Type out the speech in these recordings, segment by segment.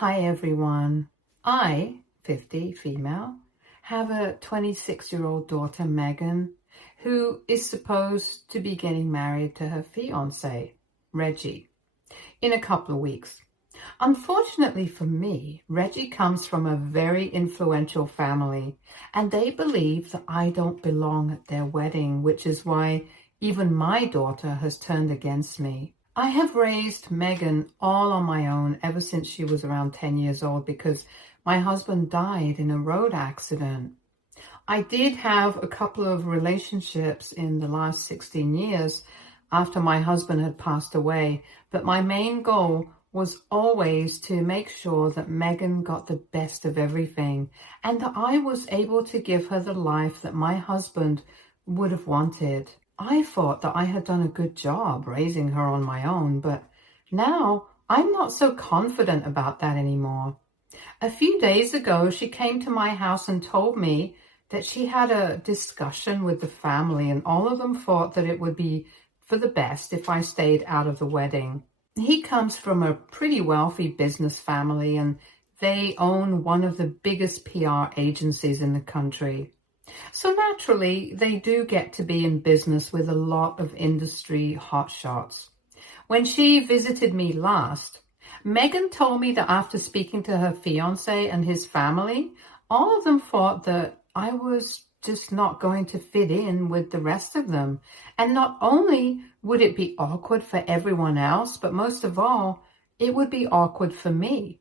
Hi everyone. I, 50, female, have a 26-year-old daughter, Megan, who is supposed to be getting married to her fiancé, Reggie, in a couple of weeks. Unfortunately for me, Reggie comes from a very influential family, and they believe that I don't belong at their wedding, which is why even my daughter has turned against me. I have raised Megan all on my own ever since she was around 10 years old because my husband died in a road accident. I did have a couple of relationships in the last 16 years after my husband had passed away, but my main goal was always to make sure that Megan got the best of everything and that I was able to give her the life that my husband would have wanted. I thought that I had done a good job raising her on my own, but now I'm not so confident about that anymore. A few days ago, she came to my house and told me that she had a discussion with the family and all of them thought that it would be for the best if I stayed out of the wedding. He comes from a pretty wealthy business family and they own one of the biggest PR agencies in the country. So naturally, they do get to be in business with a lot of industry hotshots. When she visited me last, Megan told me that after speaking to her fiancé and his family, all of them thought that I was just not going to fit in with the rest of them. And not only would it be awkward for everyone else, but most of all, it would be awkward for me.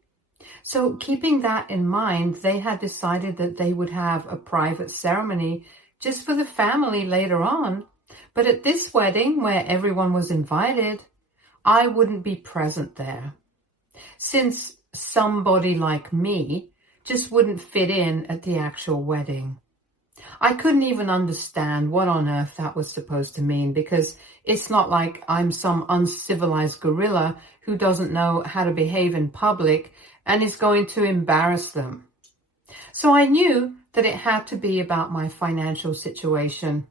So keeping that in mind, they had decided that they would have a private ceremony just for the family later on. But at this wedding, where everyone was invited, I wouldn't be present there, since somebody like me just wouldn't fit in at the actual wedding. I couldn't even understand what on earth that was supposed to mean because it's not like I'm some uncivilized gorilla who doesn't know how to behave in public and is going to embarrass them. So I knew that it had to be about my financial situation.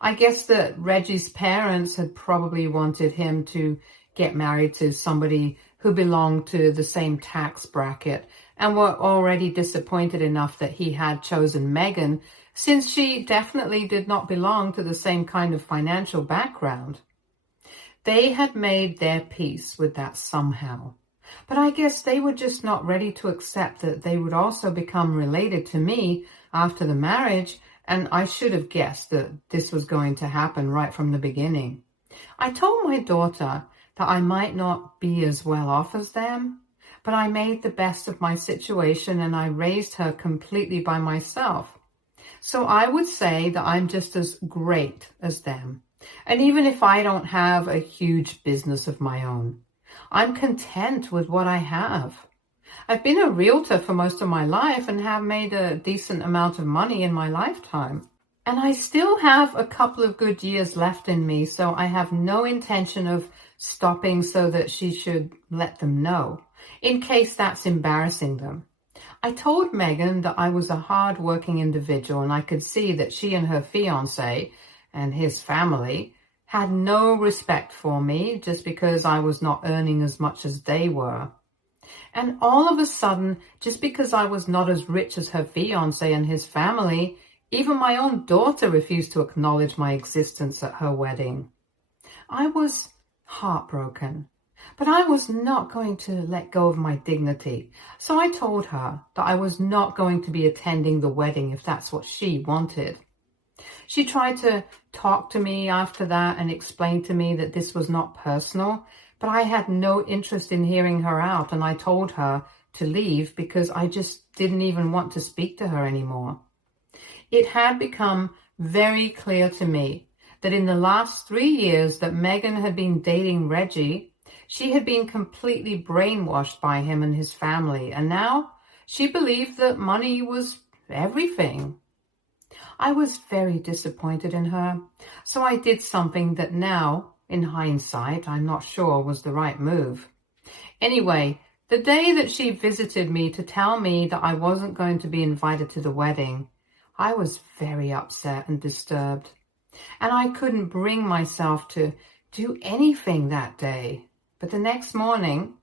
I guess that Reggie's parents had probably wanted him to get married to somebody who belonged to the same tax bracket and were already disappointed enough that he had chosen Megan, since she definitely did not belong to the same kind of financial background. They had made their peace with that somehow. But I guess they were just not ready to accept that they would also become related to me after the marriage, and I should have guessed that this was going to happen right from the beginning. I told my daughter that I might not be as well off as them, but I made the best of my situation and I raised her completely by myself. So I would say that I'm just as great as them. And even if I don't have a huge business of my own, I'm content with what I have. I've been a realtor for most of my life and have made a decent amount of money in my lifetime. And I still have a couple of good years left in me, so I have no intention of stopping so that she should let them know, in case that's embarrassing them. I told Megan that I was a hard-working individual and I could see that she and her fiancé and his family had no respect for me just because I was not earning as much as they were. And all of a sudden, just because I was not as rich as her fiancé and his family, even my own daughter refused to acknowledge my existence at her wedding. I was heartbroken, but I was not going to let go of my dignity. So I told her that I was not going to be attending the wedding if that's what she wanted. She tried to talk to me after that and explain to me that this was not personal, but I had no interest in hearing her out, and I told her to leave because I just didn't even want to speak to her anymore. It had become very clear to me that in the last 3 years that Megan had been dating Reggie, she had been completely brainwashed by him and his family, and now she believed that money was everything. I was very disappointed in her, so I did something that now, in hindsight, I'm not sure was the right move. Anyway, the day that she visited me to tell me that I wasn't going to be invited to the wedding, I was very upset and disturbed, and I couldn't bring myself to do anything that day. But the next morning,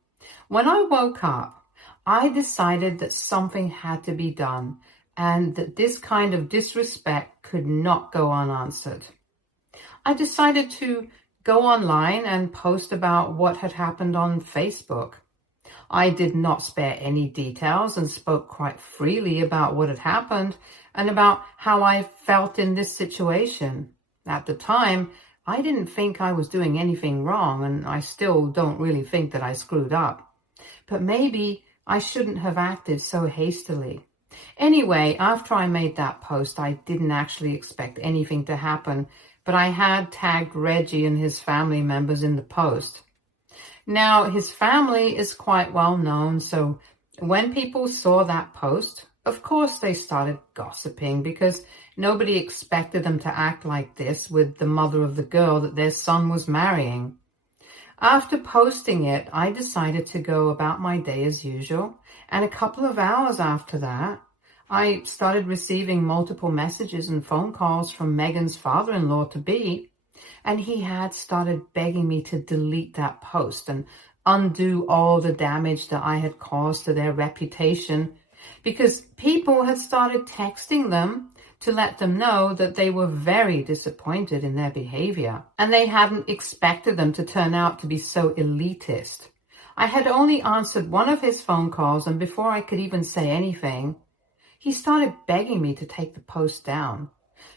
when I woke up, I decided that something had to be done and that this kind of disrespect could not go unanswered. I decided to go online and post about what had happened on Facebook. I did not spare any details and spoke quite freely about what had happened and about how I felt in this situation. At the time, I didn't think I was doing anything wrong, and I still don't really think that I screwed up. But maybe I shouldn't have acted so hastily. Anyway, after I made that post, I didn't actually expect anything to happen, but I had tagged Reggie and his family members in the post. Now, his family is quite well known, so when people saw that post, of course they started gossiping because nobody expected them to act like this with the mother of the girl that their son was marrying. After posting it, I decided to go about my day as usual, and a couple of hours after that, I started receiving multiple messages and phone calls from Megan's father-in-law-to-be, and he had started begging me to delete that post and undo all the damage that I had caused to their reputation, because people had started texting them to let them know that they were very disappointed in their behavior, and they hadn't expected them to turn out to be so elitist. I had only answered one of his phone calls, and before I could even say anything, he started begging me to take the post down,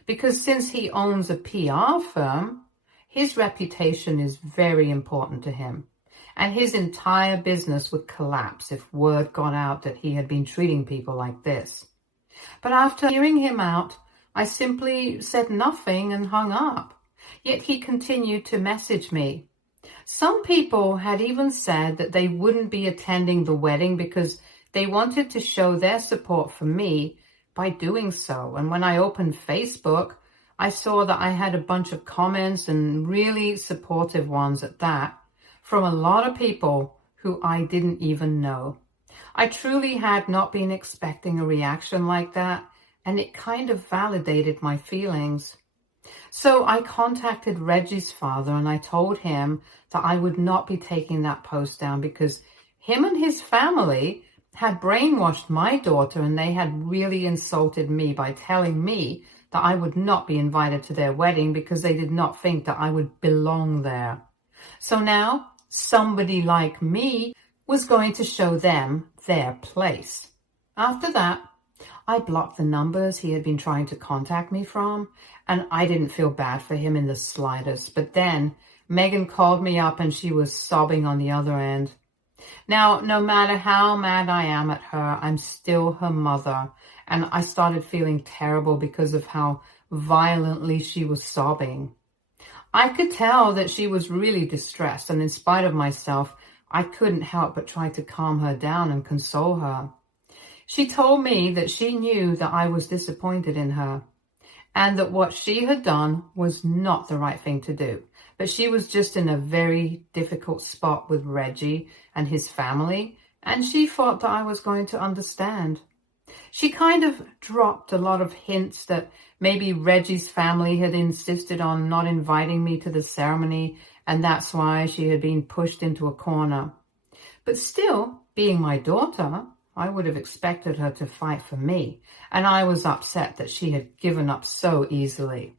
because since he owns a PR firm, his reputation is very important to him, and his entire business would collapse if word got out that he had been treating people like this. But after hearing him out, I simply said nothing and hung up. Yet he continued to message me. Some people had even said that they wouldn't be attending the wedding because they wanted to show their support for me by doing so. And when I opened Facebook, I saw that I had a bunch of comments, and really supportive ones at that, from a lot of people who I didn't even know. I truly had not been expecting a reaction like that, and it kind of validated my feelings. So I contacted Reggie's father and I told him that I would not be taking that post down because him and his family had brainwashed my daughter, and they had really insulted me by telling me that I would not be invited to their wedding because they did not think that I would belong there. So now somebody like me was going to show them their place. After that, I blocked the numbers he had been trying to contact me from, and I didn't feel bad for him in the slightest. But then Megan called me up and she was sobbing on the other end. Now, no matter how mad I am at her, I'm still her mother, and I started feeling terrible because of how violently she was sobbing. I could tell that she was really distressed, and in spite of myself, I couldn't help but try to calm her down and console her. She told me that she knew that I was disappointed in her, and that what she had done was not the right thing to do. But she was just in a very difficult spot with Reggie and his family, and she thought that I was going to understand. She kind of dropped a lot of hints that maybe Reggie's family had insisted on not inviting me to the ceremony, and that's why she had been pushed into a corner. But still, being my daughter, I would have expected her to fight for me, and I was upset that she had given up so easily.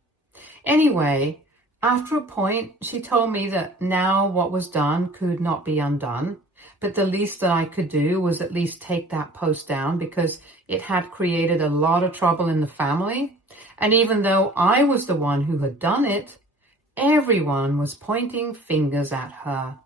Anyway, after a point, she told me that now what was done could not be undone, but the least that I could do was at least take that post down because it had created a lot of trouble in the family, and even though I was the one who had done it, everyone was pointing fingers at her.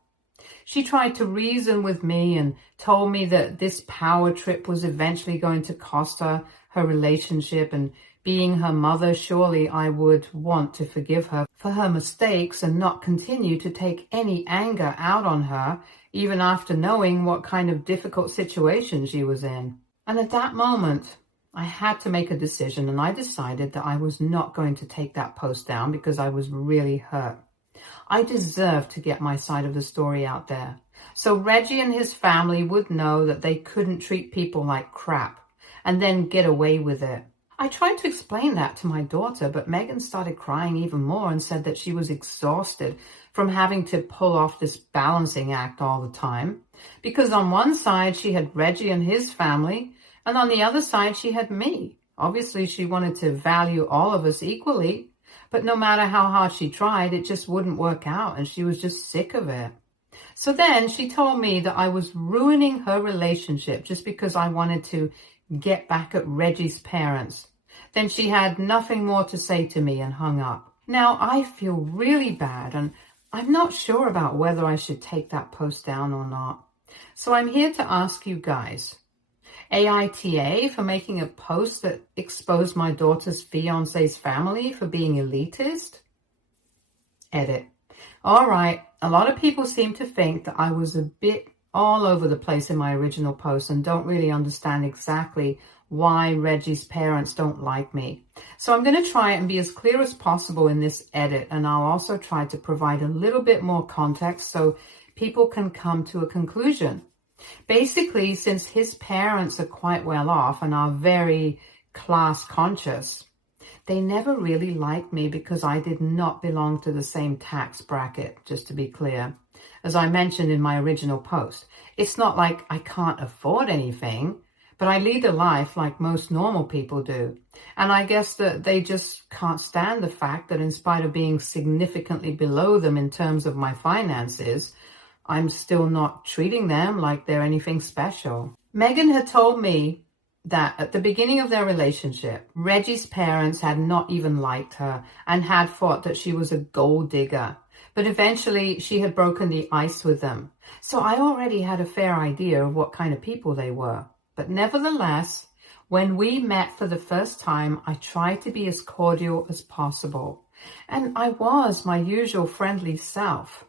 She tried to reason with me and told me that this power trip was eventually going to cost her her relationship, and being her mother, surely I would want to forgive her for her mistakes and not continue to take any anger out on her, even after knowing what kind of difficult situation she was in. And at that moment, I had to make a decision, and I decided that I was not going to take that post down because I was really hurt. I deserved to get my side of the story out there, so Reggie and his family would know that they couldn't treat people like crap and then get away with it. I tried to explain that to my daughter, but Megan started crying even more and said that she was exhausted from having to pull off this balancing act all the time, Because on one side she had Reggie and his family, and on the other side she had me. Obviously she wanted to value all of us equally, but no matter how hard she tried, it just wouldn't work out, and she was just sick of it. So then she told me that I was ruining her relationship just because I wanted to get back at Reggie's parents. Then she had nothing more to say to me and hung up. Now I feel really bad, and I'm not sure about whether I should take that post down or not. So I'm here to ask you guys, AITA for making a post that exposed my daughter's fiance's family for being elitist? Edit. All right, a lot of people seem to think that I was a bit all over the place in my original post and don't really understand exactly why Reggie's parents don't like me. So I'm going to try and be as clear as possible in this edit, and I'll also try to provide a little bit more context so people can come to a conclusion. Basically, since his parents are quite well off and are very class conscious, they never really liked me because I did not belong to the same tax bracket, just to be clear. As I mentioned in my original post, it's not like I can't afford anything, but I lead a life like most normal people do. And I guess that they just can't stand the fact that in spite of being significantly below them in terms of my finances, I'm still not treating them like they're anything special. Megan had told me that at the beginning of their relationship, Reggie's parents had not even liked her and had thought that she was a gold digger. But eventually she had broken the ice with them. So I already had a fair idea of what kind of people they were. But nevertheless, when we met for the first time, I tried to be as cordial as possible. And I was my usual friendly self.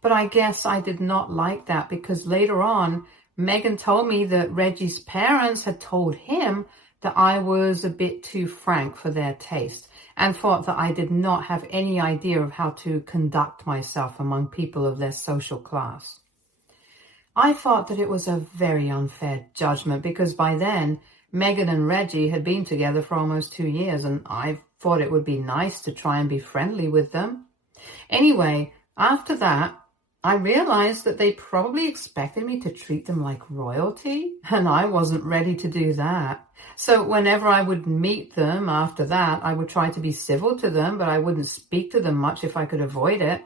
But I guess I did not like that because later on, Megan told me that Reggie's parents had told him that I was a bit too frank for their taste and thought that I did not have any idea of how to conduct myself among people of their social class. I thought that it was a very unfair judgment because by then, Megan and Reggie had been together for almost 2 years, and I thought it would be nice to try and be friendly with them. Anyway, after that, I realized that they probably expected me to treat them like royalty, and I wasn't ready to do that. So whenever I would meet them after that, I would try to be civil to them, but I wouldn't speak to them much if I could avoid it.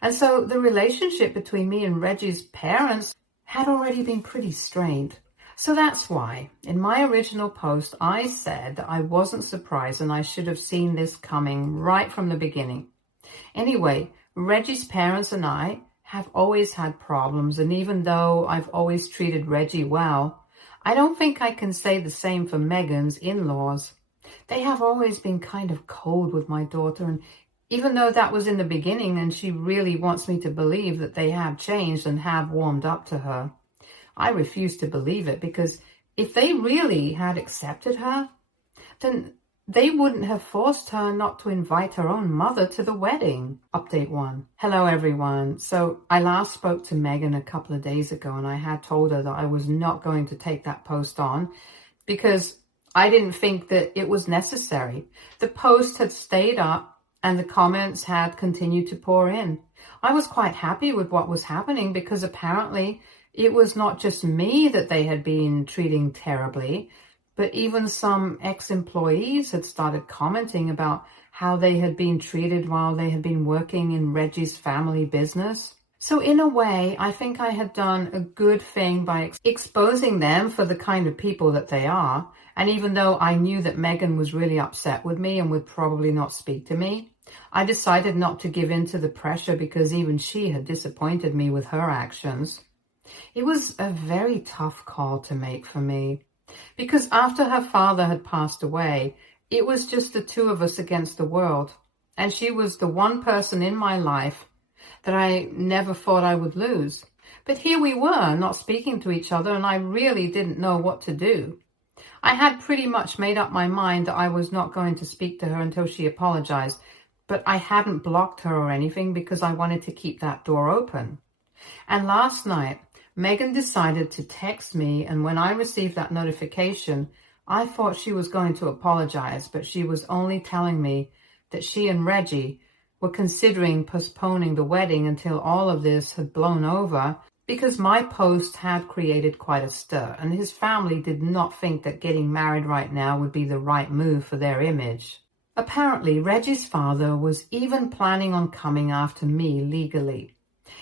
And so the relationship between me and Reggie's parents had already been pretty strained. So that's why, in my original post, I said that I wasn't surprised and I should have seen this coming right from the beginning. Anyway, Reggie's parents and I have always had problems, and even though I've always treated Reggie well, I don't think I can say the same for Megan's in-laws. They have always been kind of cold with my daughter, and even though that was in the beginning and she really wants me to believe that they have changed and have warmed up to her, I refuse to believe it, because if they really had accepted her, then they wouldn't have forced her not to invite her own mother to the wedding. Update 1. Hello, everyone. So I last spoke to Megan a couple of days ago, and I had told her that I was not going to take that post on because I didn't think that it was necessary. The post had stayed up and the comments had continued to pour in. I was quite happy with what was happening because apparently it was not just me that they had been treating terribly, but even some ex-employees had started commenting about how they had been treated while they had been working in Reggie's family business. So in a way, I think I had done a good thing by exposing them for the kind of people that they are. And even though I knew that Megan was really upset with me and would probably not speak to me, I decided not to give in to the pressure because even she had disappointed me with her actions. It was a very tough call to make for me. Because after her father had passed away, it was just the two of us against the world. And she was the one person in my life that I never thought I would lose. But here we were, not speaking to each other, and I really didn't know what to do. I had pretty much made up my mind that I was not going to speak to her until she apologized, but I hadn't blocked her or anything because I wanted to keep that door open. And last night, Megan decided to text me, and when I received that notification, I thought she was going to apologize, but she was only telling me that she and Reggie were considering postponing the wedding until all of this had blown over because my post had created quite a stir, and his family did not think that getting married right now would be the right move for their image. Apparently, Reggie's father was even planning on coming after me legally,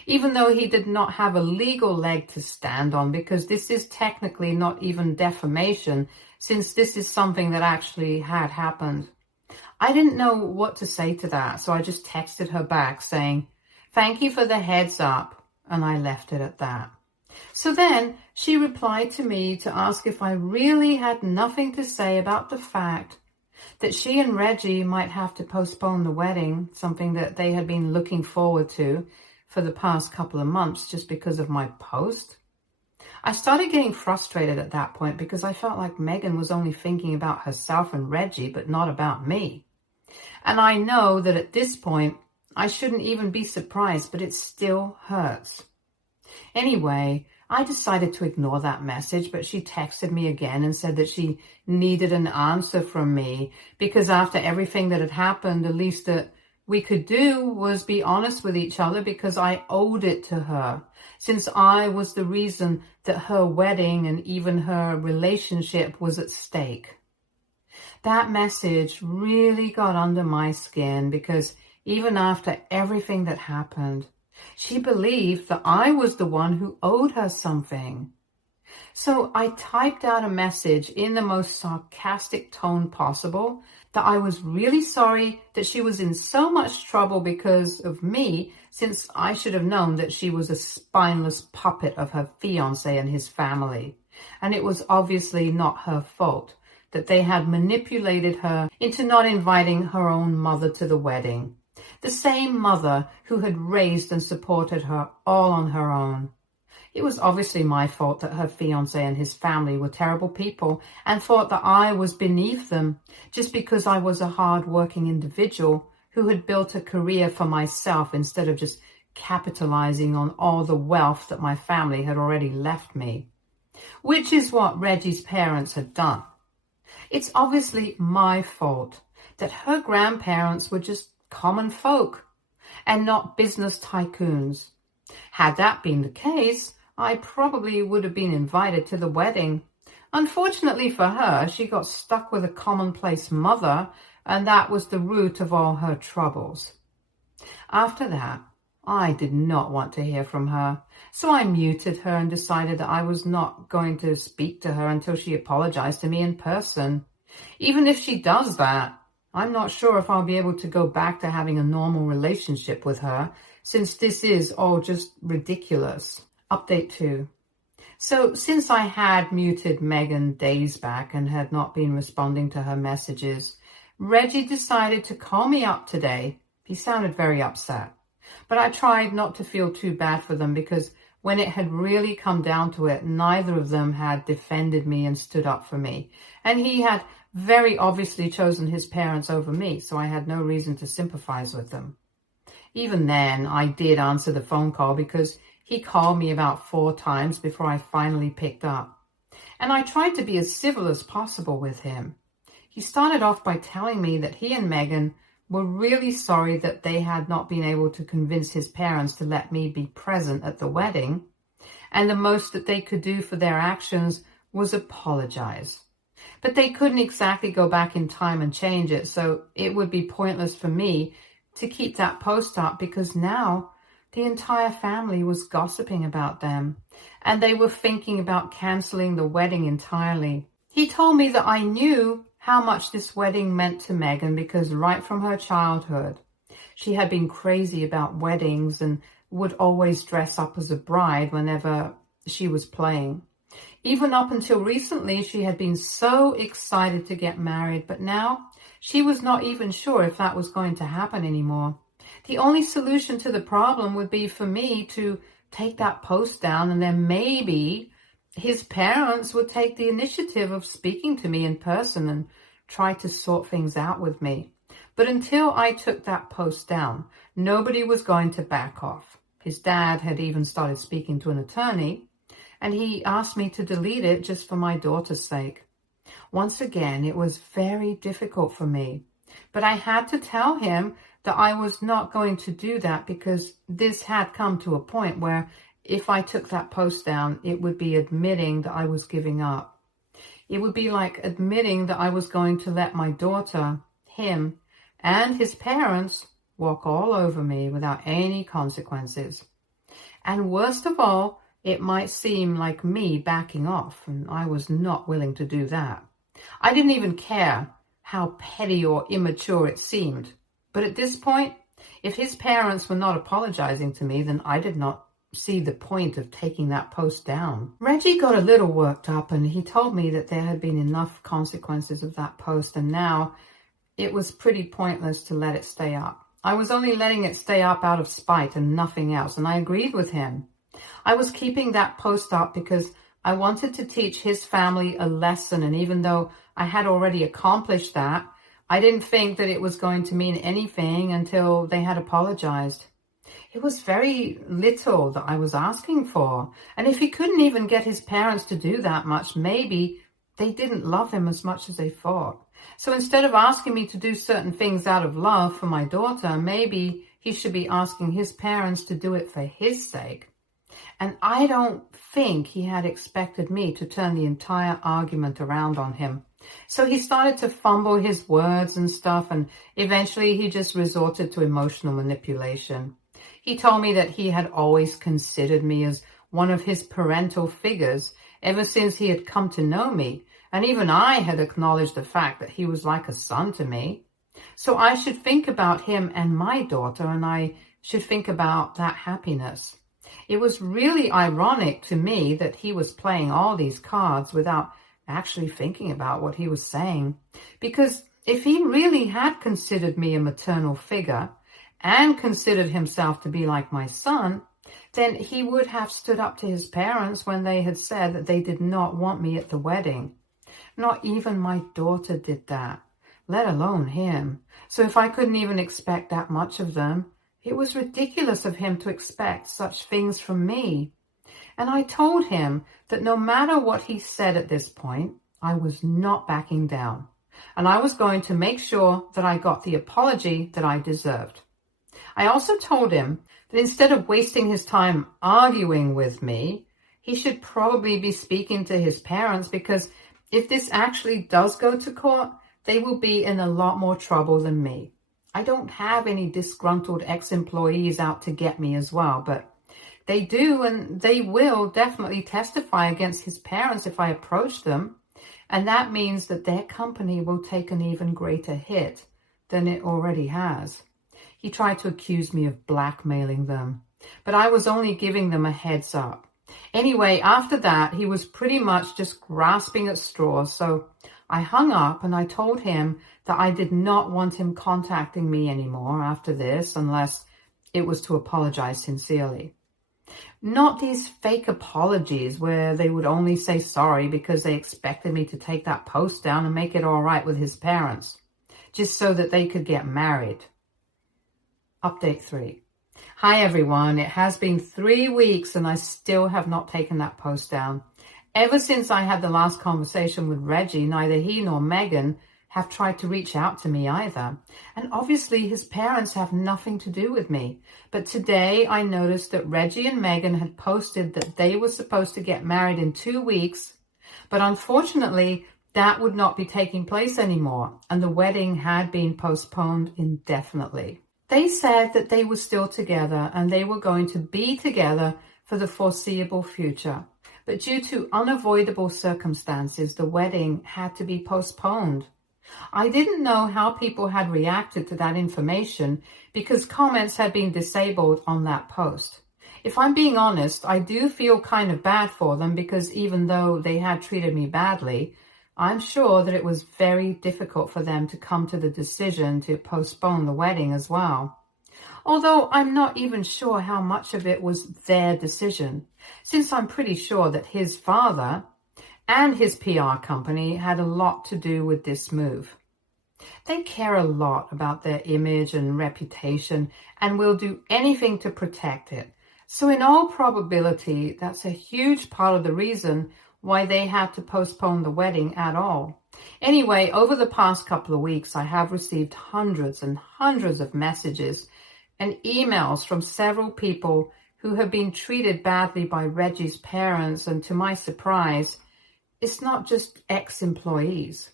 even though he did not have a legal leg to stand on, because this is technically not even defamation, since this is something that actually had happened. I didn't know what to say to that, so I just texted her back saying, "Thank you for the heads up," and I left it at that. So then she replied to me to ask if I really had nothing to say about the fact that she and Reggie might have to postpone the wedding, something that they had been looking forward to for the past couple of months just because of my post. I started getting frustrated at that point because I felt like Megan was only thinking about herself and Reggie, but not about me. And I know that at this point, I shouldn't even be surprised, but it still hurts. Anyway, I decided to ignore that message, but she texted me again and said that she needed an answer from me because after everything that had happened, the least that we could do was be honest with each other because I owed it to her, since I was the reason that her wedding and even her relationship was at stake. That message really got under my skin because even after everything that happened, she believed that I was the one who owed her something. So I typed out a message in the most sarcastic tone possible that I was really sorry that she was in so much trouble because of me, since I should have known that she was a spineless puppet of her fiancé and his family. And it was obviously not her fault that they had manipulated her into not inviting her own mother to the wedding. The same mother who had raised and supported her all on her own. It was obviously my fault that her fiancé and his family were terrible people and thought that I was beneath them just because I was a hard-working individual who had built a career for myself instead of just capitalizing on all the wealth that my family had already left me, which is what Reggie's parents had done. It's obviously my fault that her grandparents were just common folk and not business tycoons. Had that been the case, I probably would have been invited to the wedding. Unfortunately for her, she got stuck with a commonplace mother, and that was the root of all her troubles. After that, I did not want to hear from her, so I muted her and decided that I was not going to speak to her until she apologized to me in person. Even if she does that, I'm not sure if I'll be able to go back to having a normal relationship with her, since this is all just ridiculous. Update 2. So since I had muted Megan days back and had not been responding to her messages, Reggie decided to call me up today. He sounded very upset, but I tried not to feel too bad for them because when it had really come down to it, neither of them had defended me and stood up for me. And he had very obviously chosen his parents over me, so I had no reason to sympathize with them. Even then, I did answer the phone call because he called me about 4 times before I finally picked up. And I tried to be as civil as possible with him. He started off by telling me that he and Megan were really sorry that they had not been able to convince his parents to let me be present at the wedding, and the most that they could do for their actions was apologize. But they couldn't exactly go back in time and change it, so it would be pointless for me to keep that post up because now the entire family was gossiping about them, and they were thinking about canceling the wedding entirely. He told me that I knew how much this wedding meant to Megan because right from her childhood, she had been crazy about weddings and would always dress up as a bride whenever she was playing. Even up until recently, she had been so excited to get married, but now she was not even sure if that was going to happen anymore. The only solution to the problem would be for me to take that post down, and then maybe his parents would take the initiative of speaking to me in person and try to sort things out with me. But until I took that post down, nobody was going to back off. His dad had even started speaking to an attorney, and he asked me to delete it just for my daughter's sake. Once again, it was very difficult for me, but I had to tell him that I was not going to do that because this had come to a point where if I took that post down, it would be admitting that I was giving up. It would be like admitting that I was going to let my daughter, him, and his parents walk all over me without any consequences. And worst of all, it might seem like me backing off, and I was not willing to do that. I didn't even care how petty or immature it seemed. But at this point, if his parents were not apologizing to me, then I did not see the point of taking that post down. Reggie got a little worked up, and he told me that there had been enough consequences of that post, and now it was pretty pointless to let it stay up. I was only letting it stay up out of spite and nothing else, and I agreed with him. I was keeping that post up because I wanted to teach his family a lesson, and even though I had already accomplished that, I didn't think that it was going to mean anything until they had apologized. It was very little that I was asking for, and if he couldn't even get his parents to do that much, maybe they didn't love him as much as they thought. So instead of asking me to do certain things out of love for my daughter, maybe he should be asking his parents to do it for his sake. And I don't think he had expected me to turn the entire argument around on him. So he started to fumble his words and stuff, and eventually he just resorted to emotional manipulation. He told me that he had always considered me as one of his parental figures ever since he had come to know me, and even I had acknowledged the fact that he was like a son to me. So I should think about him and my daughter, and I should think about that happiness. It was really ironic to me that he was playing all these cards without actually thinking about what he was saying. Because if he really had considered me a maternal figure and considered himself to be like my son, then he would have stood up to his parents when they had said that they did not want me at the wedding. Not even my daughter did that, let alone him. So if I couldn't even expect that much of them, it was ridiculous of him to expect such things from me. And I told him that no matter what he said at this point, I was not backing down. And I was going to make sure that I got the apology that I deserved. I also told him that instead of wasting his time arguing with me, he should probably be speaking to his parents, because if this actually does go to court, they will be in a lot more trouble than me. I don't have any disgruntled ex-employees out to get me as well, but they do, and they will definitely testify against his parents if I approach them. And that means that their company will take an even greater hit than it already has. He tried to accuse me of blackmailing them, but I was only giving them a heads up. Anyway, after that, he was pretty much just grasping at straws, so I hung up and I told him that I did not want him contacting me anymore after this unless it was to apologize sincerely. Not these fake apologies where they would only say sorry because they expected me to take that post down and make it all right with his parents, just so that they could get married. Update 3. Hi everyone, it has been 3 weeks and I still have not taken that post down. Ever since I had the last conversation with Reggie, neither he nor Megan have tried to reach out to me either. And obviously his parents have nothing to do with me. But today I noticed that Reggie and Megan had posted that they were supposed to get married in 2 weeks, but unfortunately that would not be taking place anymore, and the wedding had been postponed indefinitely. They said that they were still together and they were going to be together for the foreseeable future. But due to unavoidable circumstances, the wedding had to be postponed. I didn't know how people had reacted to that information because comments had been disabled on that post. If I'm being honest, I do feel kind of bad for them because even though they had treated me badly, I'm sure that it was very difficult for them to come to the decision to postpone the wedding as well. Although I'm not even sure how much of it was their decision, since I'm pretty sure that his father and his PR company had a lot to do with this move. They care a lot about their image and reputation and will do anything to protect it. So in all probability, that's a huge part of the reason why they had to postpone the wedding at all. Anyway, over the past couple of weeks, I have received hundreds and hundreds of messages and emails from several people who have been treated badly by Reggie's parents, and to my surprise, it's not just ex-employees.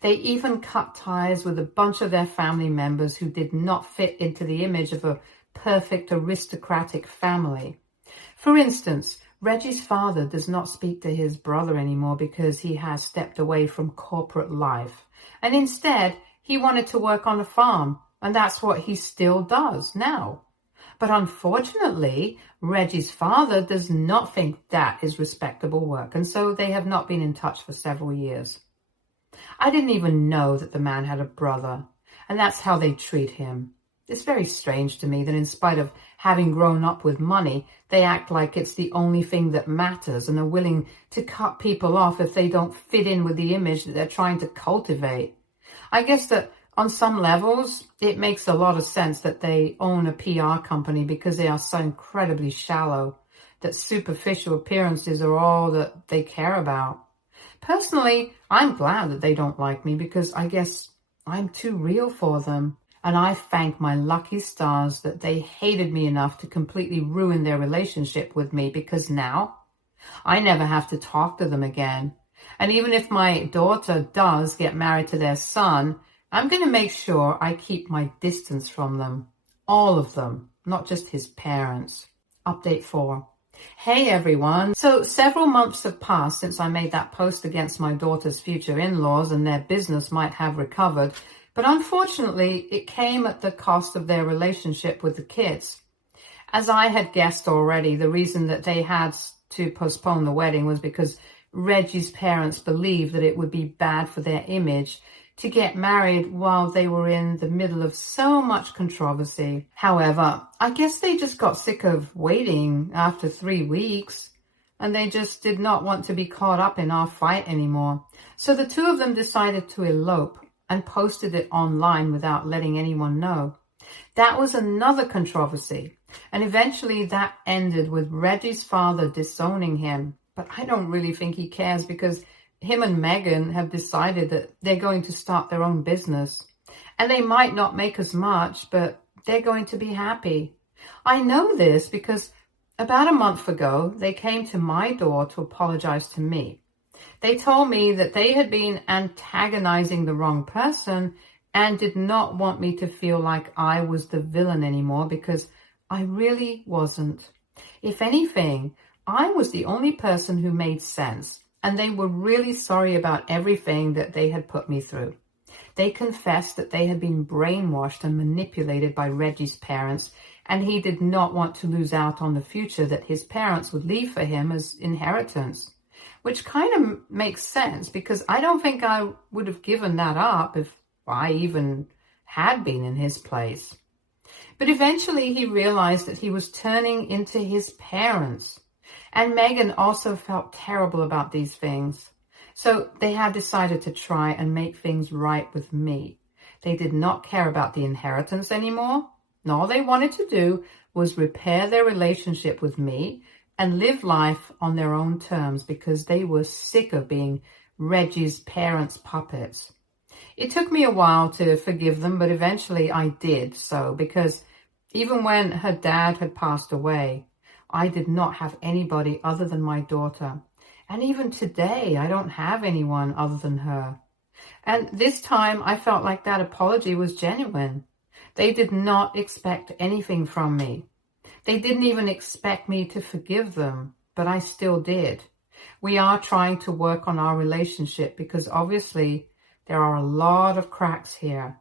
They even cut ties with a bunch of their family members who did not fit into the image of a perfect aristocratic family. For instance, Reggie's father does not speak to his brother anymore because he has stepped away from corporate life. And instead, he wanted to work on a farm, and that's what he still does now. But unfortunately, Reggie's father does not think that is respectable work, and so they have not been in touch for several years. I didn't even know that the man had a brother, and that's how they treat him. It's very strange to me that in spite of having grown up with money, they act like it's the only thing that matters and are willing to cut people off if they don't fit in with the image that they're trying to cultivate. I guess that on some levels, it makes a lot of sense that they own a PR company because they are so incredibly shallow, that superficial appearances are all that they care about. Personally, I'm glad that they don't like me because I guess I'm too real for them. And I thank my lucky stars that they hated me enough to completely ruin their relationship with me, because now I never have to talk to them again. And even if my daughter does get married to their son, I'm going to make sure I keep my distance from them. All of them, not just his parents. Update 4. Hey everyone. So several months have passed since I made that post against my daughter's future in-laws and their business might have recovered. But unfortunately, it came at the cost of their relationship with the kids. As I had guessed already, the reason that they had to postpone the wedding was because Reggie's parents believed that it would be bad for their image to get married while they were in the middle of so much controversy. However, I guess they just got sick of waiting after 3 weeks, and they just did not want to be caught up in our fight anymore. So the two of them decided to elope and posted it online without letting anyone know. That was another controversy, and eventually that ended with Reggie's father disowning him. But I don't really think he cares because him and Megan have decided that they're going to start their own business. And they might not make as much, but they're going to be happy. I know this because about a month ago, they came to my door to apologize to me. They told me that they had been antagonizing the wrong person and did not want me to feel like I was the villain anymore, because I really wasn't. If anything, I was the only person who made sense, and they were really sorry about everything that they had put me through. They confessed that they had been brainwashed and manipulated by Reggie's parents, and he did not want to lose out on the future that his parents would leave for him as inheritance. Which kind of makes sense, because I don't think I would have given that up if I even had been in his place. But eventually he realized that he was turning into his parents. And Megan also felt terrible about these things. So they had decided to try and make things right with me. They did not care about the inheritance anymore. And all they wanted to do was repair their relationship with me and live life on their own terms, because they were sick of being Reggie's parents' puppets. It took me a while to forgive them, but eventually I did so, because even when her dad had passed away, I did not have anybody other than my daughter. And even today, I don't have anyone other than her. And this time, I felt like that apology was genuine. They did not expect anything from me. They didn't even expect me to forgive them, but I still did. We are trying to work on our relationship because obviously there are a lot of cracks here.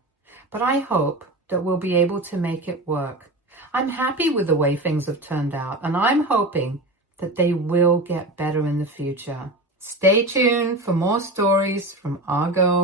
But I hope that we'll be able to make it work. I'm happy with the way things have turned out, and I'm hoping that they will get better in the future. Stay tuned for more stories from Argo.